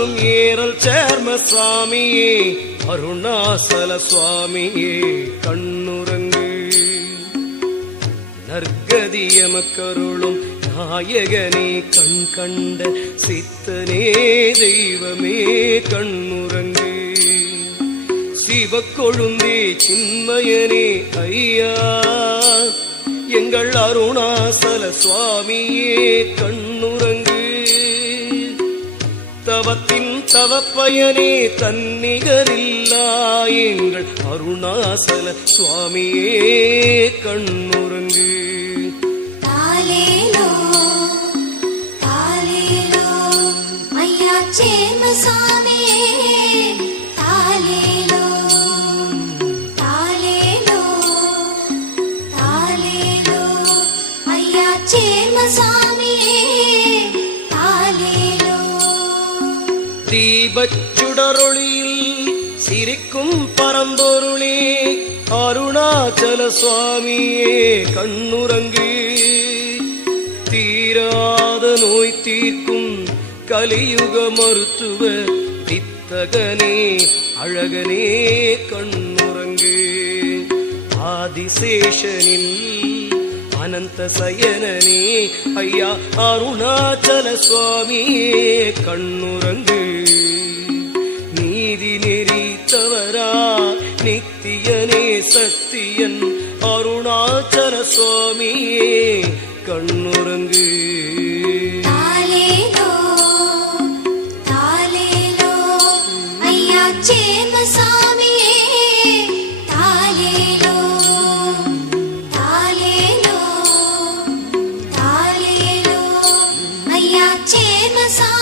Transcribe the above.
உலவும் ஏறல் சேர்ம சாமியே அருணாசல சுவாமியே கண்ணுறங்கு. நற்கதியமக்கருளும் நாயகனே கண் கண்ட சித்தனே தெய்வமே கண்ணுறங்கு. சிவக்கொழுந்தே சின்மயனே ஐயா எங்கள் அருணாசல சுவாமியே கண்ணுறங்கு. தவத்தின் தவப்பயனே தன்னிகரில்லா எங்கள் அருணாசல சுவாமியே கண்ணுறங்கு. தாலேலோ தாலேலோ ஐயா சேர்ம சாமியே தாலேலோ தாலேலோ தாலேலோ ஐயா சேர்ம சாமியே தாலேலோ. தீபச்சுடரொளியில் சிரிக்கும் பரம்பொருளே அருணாச்சல சுவாமியே கண்ணுறங்கு. தீராத நோய் தீர்க்கும் கலியுக மருத்துவ வித்தகனே அழகனே கண்ணுறங்கு. ஆதிசேஷனில் அனந்த சயனனே ஐயா அருணாச்சல சுவாமியே கண்ணுறங்கு. நீதி நெறி தவறா நித்தியனே சத்தியன் அருணாச்சல சுவாமியே கண்ணுறங்கு. தாலேலோ தாலேலோ ஐயா சேர்ம சாமியே தாலேலோ தாலேலோ தாலேலோ ஐயா சேர்ம சாமியே